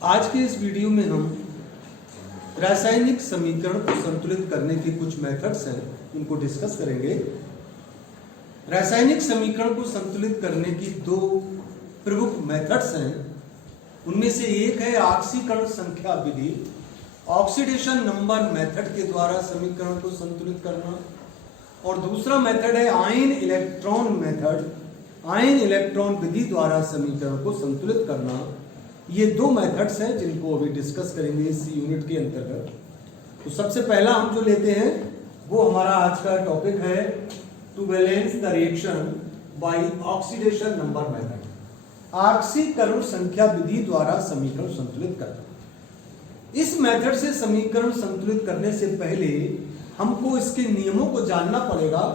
आज के इस वीडियो में हम रासायनिक समीकरण को संतुलित करने के कुछ मेथड्स हैं, उनको डिस्कस करेंगे। रासायनिक समीकरण को संतुलित करने की दो प्रमुख मेथड्स हैं। उनमें से एक है ऑक्सीकरण संख्या विधि, ऑक्सीडेशन नंबर मेथड के द्वारा समीकरण को संतुलित करना, और दूसरा मेथड है ion electron method, ion electron विधि द्वारा समीकरण को संतुलित करना। ये दो मेथड्स हैं जिनको अभी डिस्कस करेंगे इस यूनिट के अंतर्गत। तो सबसे पहला हम जो लेते हैं वो हमारा आज का टॉपिक है to balance the reaction by oxidation number method, ऑक्सीकरण संख्या विधि द्वारा समीकरण संतुलित करना। इस मेथड से समीकरण संतुलित करने से पहले हमको इसके नियमों को जानना पड़ेगा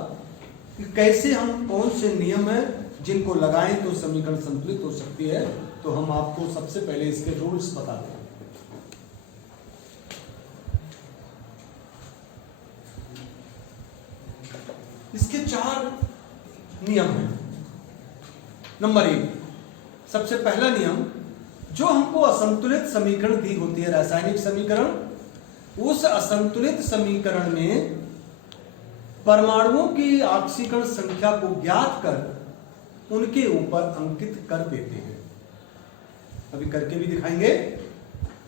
कि कैसे हम, कौन से नियम हैं जिनको लगाएं तो समीकरण संतुलित हो सकती है। तो हम आपको सबसे पहले इसके रूल्स बता दें। इसके 4 नियम हैं। नंबर 1, सबसे पहला नियम, जो हमको असंतुलित समीकरण दी होती है, रासायनिक समीकरण, उस असंतुलित समीकरण में परमाणुओं की ऑक्सीकरण संख्या को ज्ञात कर उनके ऊपर अंकित कर देते हैं। अभी करके भी दिखाएंगे।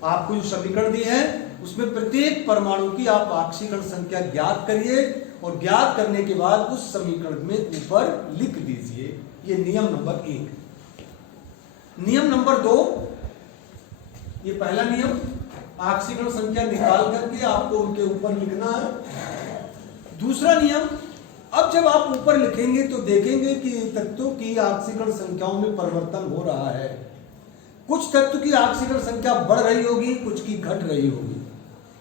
आपको जो समीकरण दी है उसमें प्रत्येक परमाणु की आप ऑक्सीकरण संख्या ज्ञात करिए और ज्ञात करने के बाद उस समीकरण में ऊपर लिख दीजिए। ये नियम नंबर 1। नियम नंबर 2, ये पहला नियम, ऑक्सीकरण संख्या निकाल करके आपको उनके ऊपर लिखना है। दूसरा नियम, अब जब आप ऊपर लिखेंगे तो देखेंगे कि तत्वों की ऑक्सीकरण संख्याओं में परिवर्तन हो रहा है। कुछ तत्व की ऑक्सीकरण संख्या बढ़ रही होगी, कुछ की घट रही होगी।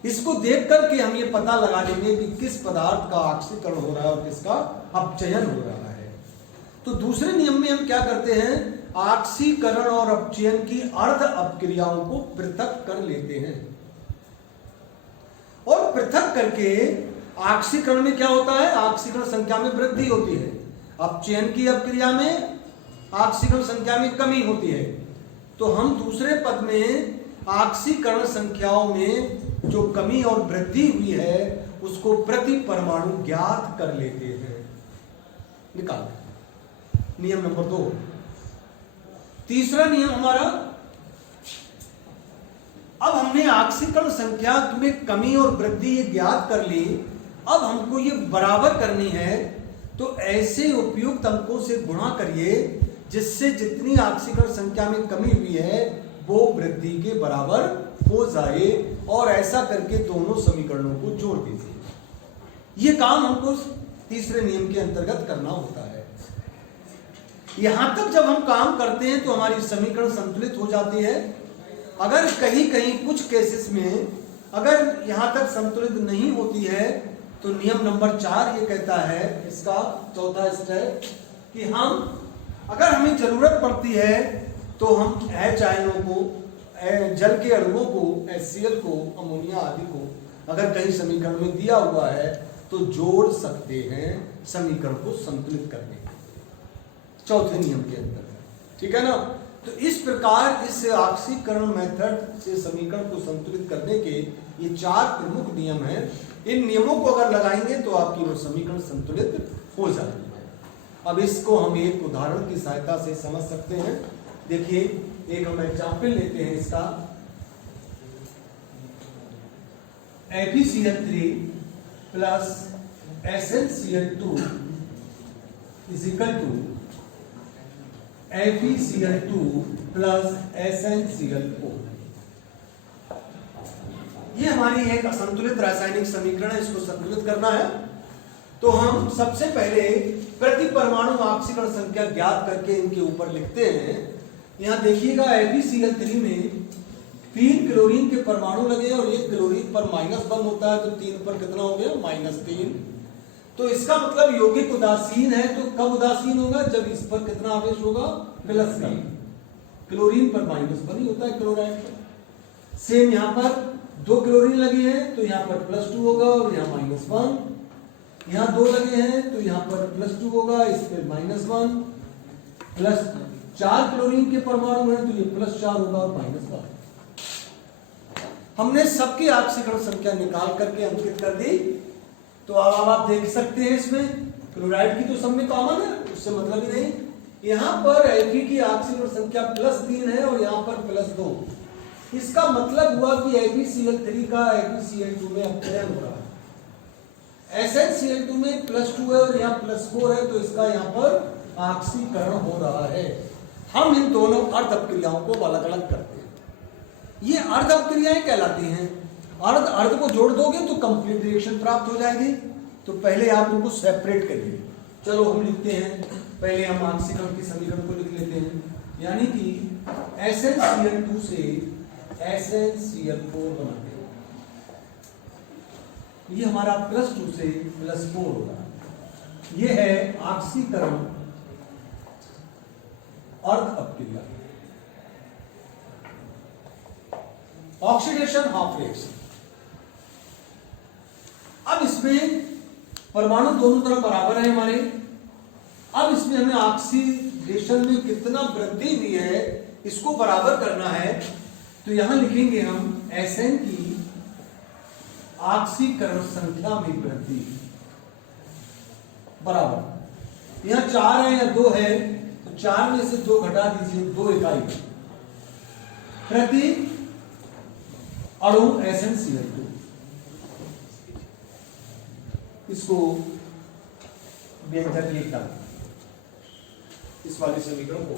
इसको देख करके हम ये पता लगा लेंगे कि किस पदार्थ का ऑक्सीकरण हो रहा है और किसका अपचयन हो रहा है। तो दूसरे नियम में हम क्या करते हैं, ऑक्सीकरण और अपचयन की अर्ध अपक्रियाओं को पृथक कर लेते हैं। और पृथक करके ऑक्सीकरण में क्या होता है, ऑक्सीकरण संख्या में वृद्धि होती है, अपचयन की अपक्रिया में ऑक्सीकरण संख्या में कमी होती है। तो हम दूसरे पद में ऑक्सीकरण संख्याओं में जो कमी और वृद्धि हुई है उसको प्रति परमाणु ज्ञात कर लेते हैं, निकाल। नियम नंबर 2। तीसरा नियम हमारा, अब हमने ऑक्सीकरण संख्या में कमी और वृद्धि ये ज्ञात कर ली, अब हमको ये बराबर करनी है। तो ऐसे उपयुक्त अंकों से गुणा करिए जिससे जितनी ऑक्सीकरण संख्या में कमी हुई है वो वृद्धि के बराबर हो जाए, और ऐसा करके दोनों समीकरणों को जोड़ दीजिए। ये काम हमको तीसरे नियम के अंतर्गत करना होता है। यहां तक जब हम काम करते हैं तो हमारी समीकरण संतुलित हो जाती है। अगर कहीं कहीं कुछ केसेस में अगर यहां तक संतुलित नहीं होती है तो नियम नंबर 4 ये कहता है, इसका चौथा स्टेप, कि हम, अगर हमें जरूरत पड़ती है तो हम H आयनों को, जल के अणुओं को, HCl को, अमोनिया आदि को अगर कहीं समीकरण में दिया हुआ है तो जोड़ सकते हैं समीकरण को संतुलित करने के चौथे नियम के अंतर्गत। ठीक है ना। तो इस प्रकार इस ऑक्सीकरण मेथड से समीकरण को संतुलित करने के ये 4 प्रमुख नियम हैं। इन नियमों को अगर लगाएंगे तो आपकी वो समीकरण संतुलित हो जाती है। अब इसको हम एक उदाहरण की सहायता से समझ सकते हैं। देखिए, एक हम एग्जाम्पल लेते हैं इसका। FeCl3 plus SnCl2 is equal to FeCl2 plus SnCl4। ये हमारी एक असंतुलित रासायनिक समीकरण है, इसको संतुलित करना है। तो हम सबसे पहले प्रति परमाणु ऑक्सीकरण संख्या ज्ञात करके इनके ऊपर लिखते हैं। यहां देखिएगा, FeCl3 में 3 क्लोरीन के परमाणु लगे और 1 क्लोरीन पर -1 होता है, तो 3 पर कितना हो गया, -3। तो इसका मतलब यौगिक उदासीन है। तो कब उदासीन होगा, जब इस पर कितना आवेश होगा, +3। क्लोरीन पर -1 ही होता है, क्लोराइड पर। सेम यहां पर 2 क्लोरीन लगे हैं तो यहां पर +2 होगा और यहां -1। यहां 2 लगे हैं तो यहां पर +2 होगा, इस पर -1, प्लस 4 क्लोरीन के परमाणु हैं तो ये +4 होगा और -1। हमने सबकी ऑक्सीकरण संख्या निकाल करके अंकित कर दी। तो अब आप देख सकते हैं इसमें क्लोराइड की तो सब में कॉमन है, उससे मतलब ही नहीं। यहां पर Fe की ऑक्सीकरण संख्या +3 है और यहां पर +2। इसका मतलब हुआ कि FeCl3 का FeCl2 में अपचयन हो रहा है। SnCl2 में +2 है और यहाँ +4 है, तो इसका यहाँ पर ऑक्सीकरण हो रहा है। हम इन दोनों अर्ध अपक्रियाओं को अलग अलग करते हैं। ये अर्ध अपक्रियाएं कहलाती हैं। अर्ध अर्ध को जोड़ दोगे तो कंप्लीट रिएक्शन प्राप्त हो जाएगी। तो पहले आप उनको सेपरेट करिए। चलो हम लिखते हैं, पहले हम ऑक्सीकरण की समीकरण को लिख लेते हैं, यानी कि SnCl2 से SnCl4 बनाते हैं। ये हमारा +2 से +4 होगा। ये है ऑक्सीकरण अर्ध अपक्रिया। Oxidation half reaction. अब इसमें परमाणु दोनों तरफ बराबर है हमारे। अब इसमें हमें ऑक्सीडेशन में कितना वृद्धि हुई है इसको बराबर करना है। तो यहां लिखेंगे हम Sn की ऑक्सीकरण संख्या में वृद्धि बराबर, यहां 4 है या 2 है, तो 4 में से 2 घटा दीजिए, 2 इकाई प्रति अणु SnCl2। इसको व्यंजक 1 डाल, इस वाले समीकरण को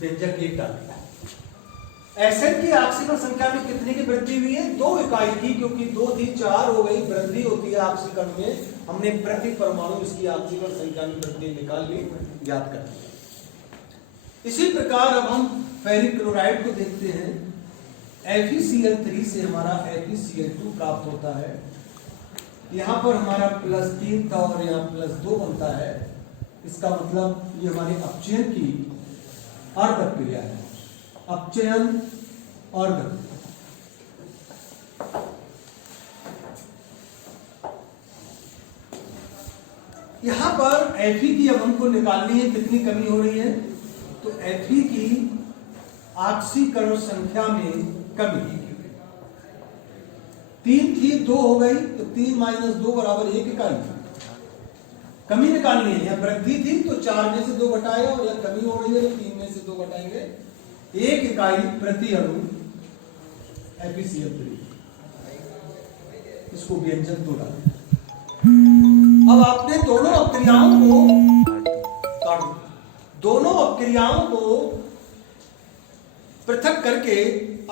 व्यंजक 1 डाल। Sn की ऑक्सीकरण संख्या में कितने की वृद्धि हुई है? 2 इकाई की, क्योंकि 2 थी 4 हो गई, वृद्धि होती है ऑक्सीकरण में। हमने प्रति परमाणु इसकी ऑक्सीकरण संख्या में वृद्धि निकाल ली, याद कर लिया। इसी प्रकार अब हम फेरिक क्लोराइड को देखते हैं। FeCl3 से हमारा FeCl2 प्राप्त होता है। यहां पर हमारा +3 था और यहाँ +2 बनता है। इसका मतलब ये हमारे अपचयन की अर्ध अपक्रिया है। अपचयन अर्ध। यहां पर Fe की अब हमको निकालनी है, कितनी कमी हो रही है। तो Fe की ऑक्सीकरण संख्या में कमी 3 थी, 2 हो गई, तो 3 - 2 = 1 इकाई कमी निकालनी है। या वृद्धि थी तो 4 में से 2 घटाएगा, और या कमी हो रही है तो 3 में से 2 घटाएंगे, 1 इकाई प्रति अणु FeCl3। इसको व्यंजक 2 डालें। अब आपने दोनों अपक्रियाओं को पृथक करके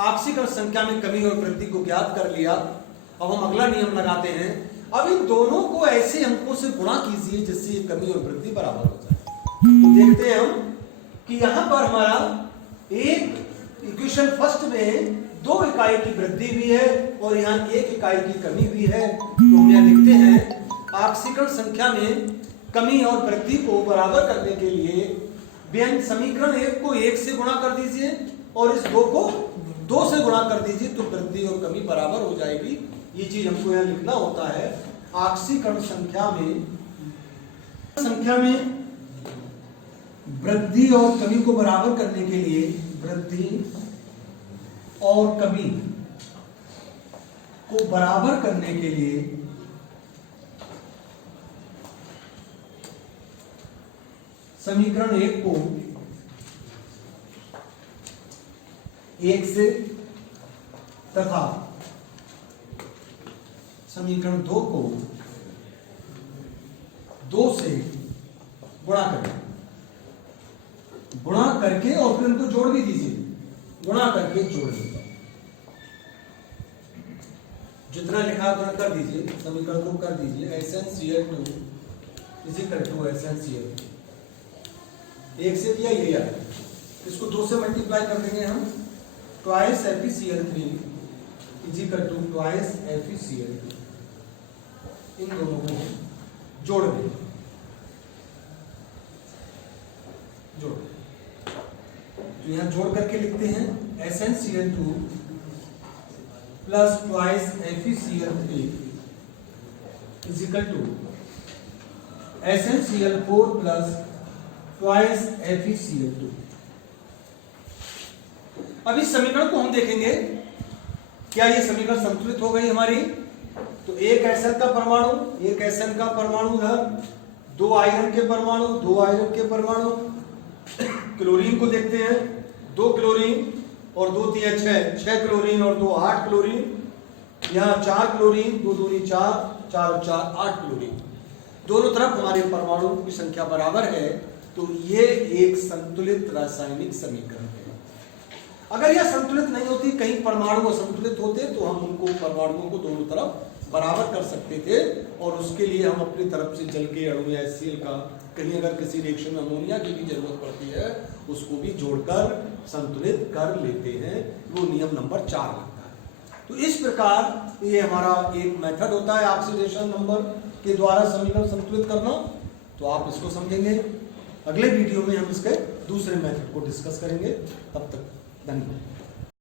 ऑक्सीकरण संख्या में कमी और वृद्धि को ज्ञात कर लिया। अब हम अगला नियम लगाते हैं। अब इन दोनों को ऐसे अंकों से गुणा कीजिए जिससे ये कमी और वृद्धि बराबर हो जाए। तो देखते हैं हम कि यहां पर हमारा एक इक्वेशन फर्स्ट में 2 इकाई की वृद्धि हुई है और यहाँ 1 इकाई की कमी हुई है। तो हम यहाँ लिखते हैं ऑक्सीकरण संख्या में कमी और वृद्धि को बराबर करने के लिए व्यंजक समीकरण 1 को 1 से गुणा कर दीजिए और इस 2 को 2 से गुणा कर दीजिए, तो वृद्धि और कमी बराबर हो जाएगी। ये चीज हमको यहाँ लिखना होता है। ऑक्सीकरण संख्या में वृद्धि और कमी को बराबर करने के लिए वृद्धि और कमी को बराबर करने के लिए समीकरण 1 को 1 से तथा समीकरण 2 को 2 से गुणा करें। गुणा करके और फिर उनको जोड़ भी दीजिए, गुणा करके जोड़ दीजिए, जितना लिखा उतना कर दीजिए, समीकरण को कर दीजिए। SnCl2 = SnCl2 1 से किया ये आया, इसको 2 से मल्टीप्लाई कर देंगे हम। Twice FeCl3 = twice FeCl2। इन दोनों को जोड़ देंगे, जोड़। तो यहां जोड़ करके लिखते हैं SnCl2 + twice FeCl3 = SnCl4 + twice FeCl2। अब इस समीकरण को हम देखेंगे क्या ये समीकरण संतुलित हो गई हमारी? तो एक एसएन का परमाणु है, 2 आयरन के परमाणु, क्लोरीन को देखते हैं, 2 क्लोरीन और 2 तिया 6 क्लोरीन और 2 8 क्लोरीन, यहाँ 4 क्लोरीन, 2 दूनी 4, 4 और 4 8 क्लोरीन, दोनों तरफ हमारे परमाणुओं की संख्या बराबर है। तो ये एक संतुलित रासायनिक समीकरण है। अगर यह संतुलित नहीं होती, कहीं परमाणु असंतुलित होते, तो हम उनको परमाणुओं को दोनों तरफ बराबर कर सकते थे और उसके लिए हम अपनी तरफ से जल के अणु या HCl का, कहीं अगर किसी रिएक्शन में अमोनिया की भी जरूरत पड़ती है, उसको भी जोड़कर संतुलित कर लेते हैं। वो नियम नंबर 4 लगता है। तो इस प्रकार ये हमारा एक मेथड होता है ऑक्सीडेशन नंबर के द्वारा समीकरण संतुलित करना। तो आप इसको समझेंगे। अगले वीडियो में हम इसके दूसरे मेथड को डिस्कस करेंगे। तब तक धन्यवाद।